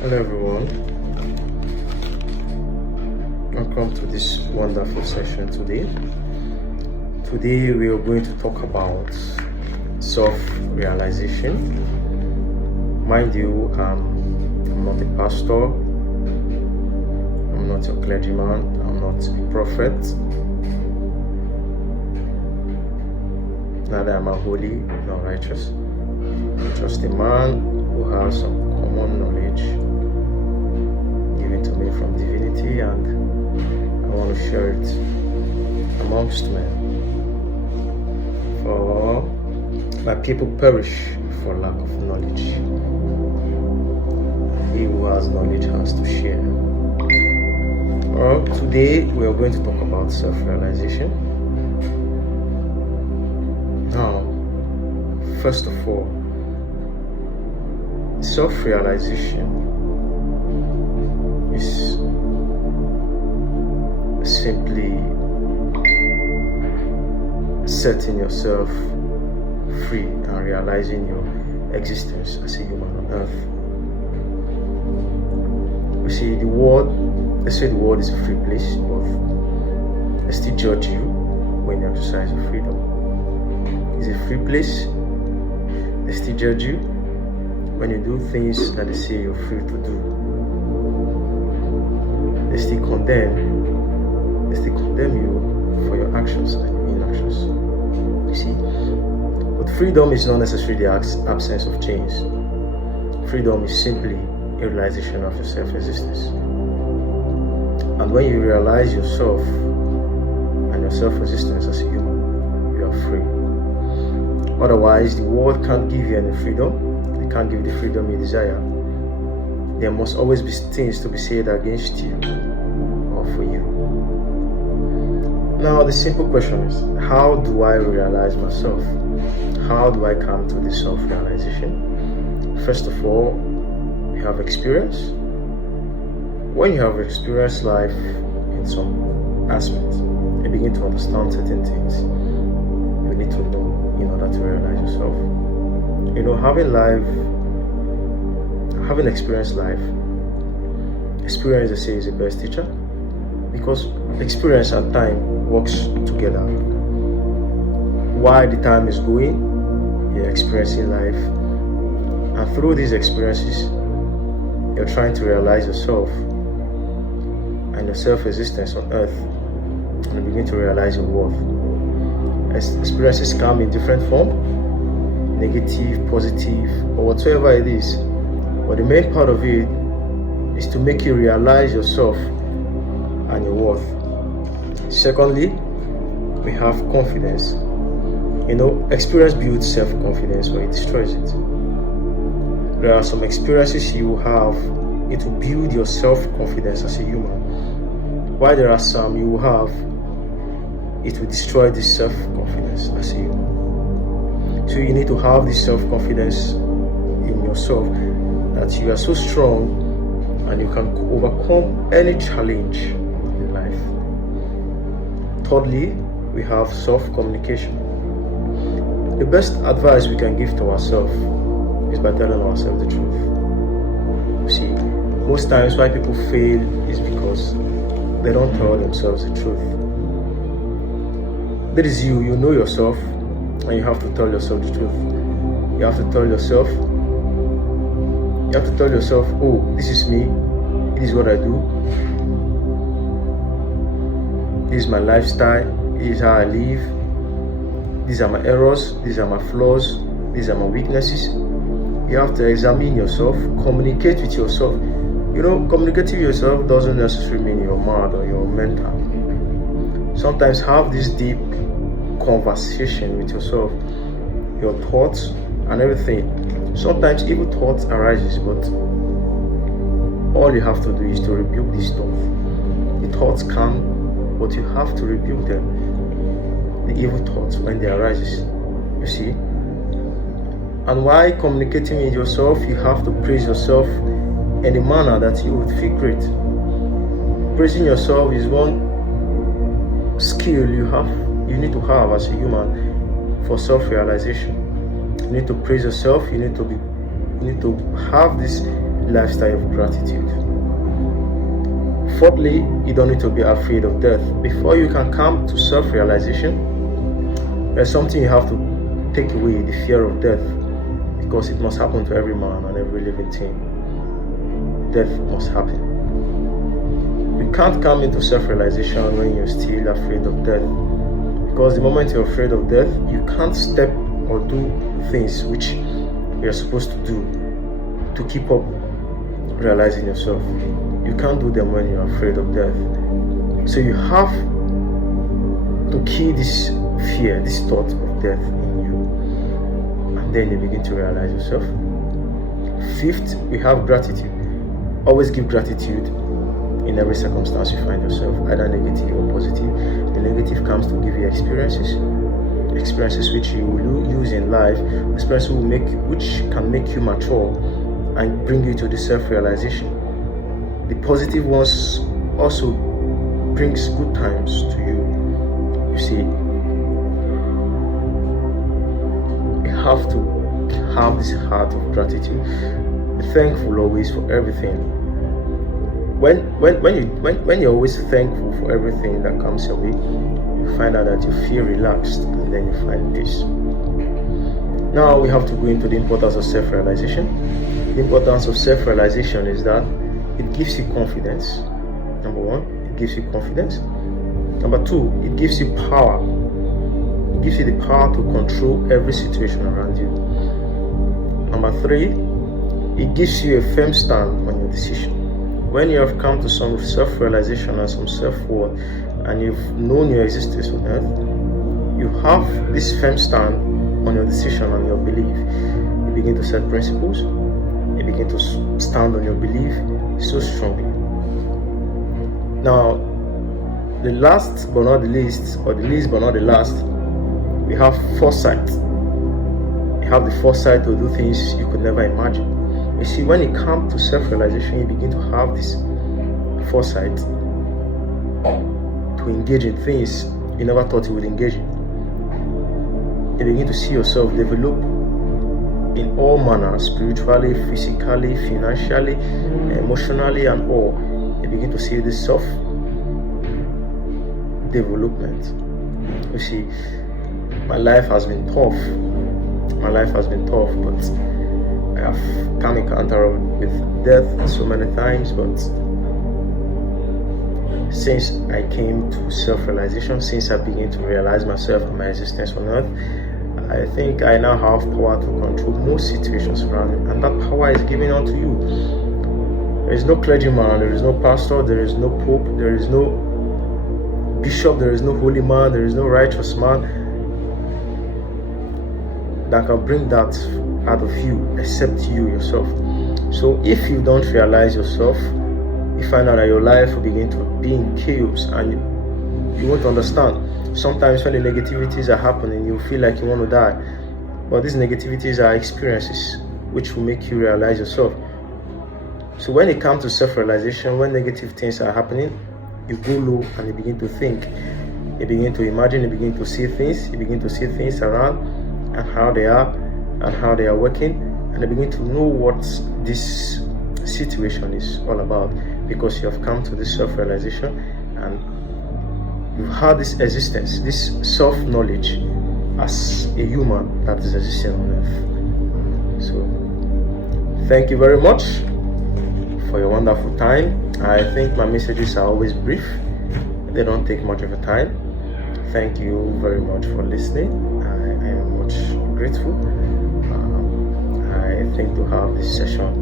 Hello everyone, welcome to this wonderful session today. Today we are going to talk about self-realization. Mind you, I'm not a pastor, I'm not a clergyman, I'm not a prophet, neither am I holy nor righteous. I'm just a man who has some common knowledge given to me from divinity, and I want to share it amongst men. For my people perish for lack of knowledge. He who has knowledge has to share. Well, today we are going to talk about self-realization. Now, first of all, self-realization is simply setting yourself free and realizing your existence as a human on earth. You see, they say the world is a free place, but they still judge you when you exercise your freedom. It's a free place, they still judge you when you do things that they say you're free to do. They still condemn you for your actions and your inactions. You see, but freedom is not necessarily the absence of chains. Freedom is simply a realization of your self-existence. And when you realize yourself and your self-existence as a human, you are free. Otherwise, the world can't give you any freedom. They can't give you the freedom you desire. There must always be things to be said against you or for you. Now, the simple question is, how do I realize myself? How do I come to this self-realization? First of all, you have experience. When you have experienced life in some aspect, you begin to understand certain things you need to know in order to realize yourself. You know, having experienced life, experience, they say, is the best teacher, because experience and time works together. While the time is going, you're experiencing life, and through these experiences, you're trying to realize yourself and your self-existence on earth, and you begin to realize your worth. Experiences come in different form, negative, positive, or whatever it is. But the main part of it is to make you realize yourself and your worth. Secondly, we have confidence. You know, experience builds self-confidence, but it destroys it. There are some experiences you have, it will build your self-confidence as a human. While there are some you have, it will destroy this self-confidence as a human. So you need to have this self-confidence in yourself that you are so strong and you can overcome any challenge in life. Thirdly, we have self-communication. The best advice we can give to ourselves is by telling ourselves the truth. You see, most times why people fail is because they don't tell themselves the truth. That is you know yourself, and you have to tell yourself the truth. You have to tell yourself, oh, this is me, this is what I do, this is my lifestyle, this is how I live, these are my errors, these are my flaws, these are my weaknesses. You have to examine yourself, communicate with yourself. You know, communicating with yourself doesn't necessarily mean you're mad or you're mental. Sometimes have this deep conversation with yourself, your thoughts and everything. Sometimes evil thoughts arises, but all you have to do is to rebuke these thoughts. The thoughts come, but you have to rebuke them. The evil thoughts when they arises, you see. And while communicating with yourself, you have to praise yourself in a manner that you would feel great. Praising yourself is one skill you need to have as a human for self-realization. You need to praise yourself. You need to have this lifestyle of gratitude. Fourthly, you don't need to be afraid of death. Before you can come to self-realization, there's something you have to take away, the fear of death, because it must happen to every man and every living thing. Death must happen. You can't come into self-realization when you're still afraid of death, because the moment you're afraid of death, you can't step or do things which you're supposed to do to keep up realizing yourself. You can't do them when you're afraid of death. So you have to kill this fear, this thought of death in you, and then you begin to realize yourself. Fifth, we have gratitude. Always give gratitude in every circumstance you find yourself, either negative or positive. The negative comes to give you experiences which you will use in life, experiences which can make you mature and bring you to the self-realization. The positive ones also brings good times to you. You see, you have to have this heart of gratitude. Be thankful always for everything. When you're always thankful for everything that comes your way, you find out that you feel relaxed, and then you find peace. Now we have to go into the importance of self-realization. The importance of self-realization is that it gives you confidence. Number one, it gives you confidence. Number two, it gives you power. It gives you the power to control every situation around you. Number three, it gives you a firm stand on your decision. When you have come to some self-realization and some self-worth, and you've known your existence on earth, you have this firm stand on your decision and your belief. You begin to set principles. You begin to stand on your belief so strongly. Now, the last but not the least, or the least but not the last, we have foresight. You have the foresight to do things you could never imagine. You see, when you come to self-realization, you begin to have this foresight to engage in things you never thought you would engage in. You begin to see yourself develop in all manners, spiritually, physically, financially, emotionally, and all. You begin to see this self-development. You see, my life has been tough. But I have come in contact with death so many times, but since I came to self-realization, since I began to realize myself and my existence on earth, I think I now have power to control most situations around me, and that power is given unto you. There is no clergyman, there is no pastor, there is no pope, there is no bishop, there is no holy man, there is no righteous man that can bring that out of you except you yourself. So if you don't realize yourself, you find out that your life will begin to be in chaos, and you won't understand. Sometimes when the negativities are happening, you feel like you want to die, but these negativities are experiences which will make you realize yourself. So when it comes to self-realization, when negative things are happening, you go low and you begin to think, you begin to imagine, you begin to see things, around and how they are working, and you begin to know what this situation is all about, because you have come to this self-realization and you've had this existence, this self-knowledge as a human that is existing on earth. So thank you very much for your wonderful time. I think my messages are always brief, they don't take much of a time. Thank you very much for listening. I am much grateful. I think to have this session